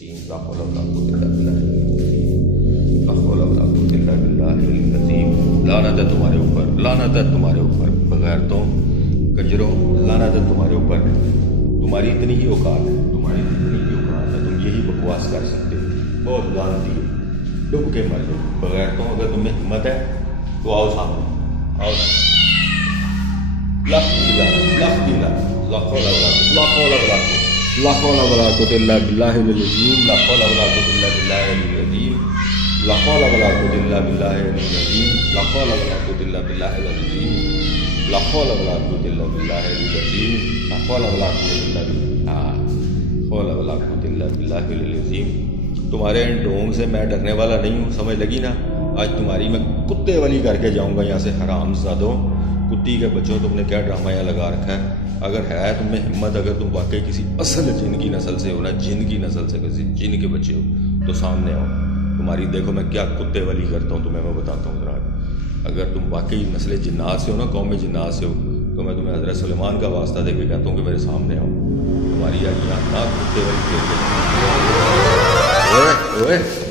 لا حول ولا قوة إلا باللہ لا حول ولا قوة إلا باللہ العظیم۔ لعنت ہے تمہارے اوپر، لعنت ہے تمہارے اوپر، بغیرتوں، کنجروں، لعنت ہے تمہارے اوپر۔ تمہاری اتنی ہی اوقات ہے، تمہاری اتنی ہی اوقات ہے، تم یہی بکواس کر سکتے ہو۔ بہت لعنتی ہے، ڈب کے مر جاؤ بغیرتوں۔ اگر تمہیں ہمت ہے تو آؤ سامنے، آؤ۔ لاکھ کی لعنت، لاکھ کی لعنت، لا حول ولا قوة إلا باللہ العظیم، لا حول ولا قوة إلا باللہ العظیم، لا حول ولا قوة إلا باللہ العظیم، لا حول ولا قوة إلا باللہ العظیم، لا حول ولا قوة إلا باللہ العظیم، لا حول ولا قوة إلا باللہ العظیم۔ تمہارے ان ڈھونگ سے میں ڈرنے والا نہیں ہوں، سمجھ لگی نا؟ آج تمہاری میں کتے والی کر کے جاؤں گا یہاں سے، حرام زادوں، کتی کے بچوں، تم نے کیا ڈرامہ یہاں لگا رکھا ہے؟ اگر ہے تم میں ہمت، اگر تم واقعی کسی اصل جن کی نسل سے ہو نا، جن کی نسل سے، کسی جن کے بچے ہو، تو سامنے آؤ۔ تمہاری دیکھو میں کیا کتے والی کرتا ہوں، تمہیں میں بتاتا ہوں ذرا۔ اگر تم واقعی نسل جنات سے ہو نا، قوم جنات سے ہو، تو میں تمہیں حضرت سلیمان کا واسطہ دے کے کہتا ہوں کہ میرے سامنے آؤ۔ تمہاری یہاں نہ کتے والی کھیل کے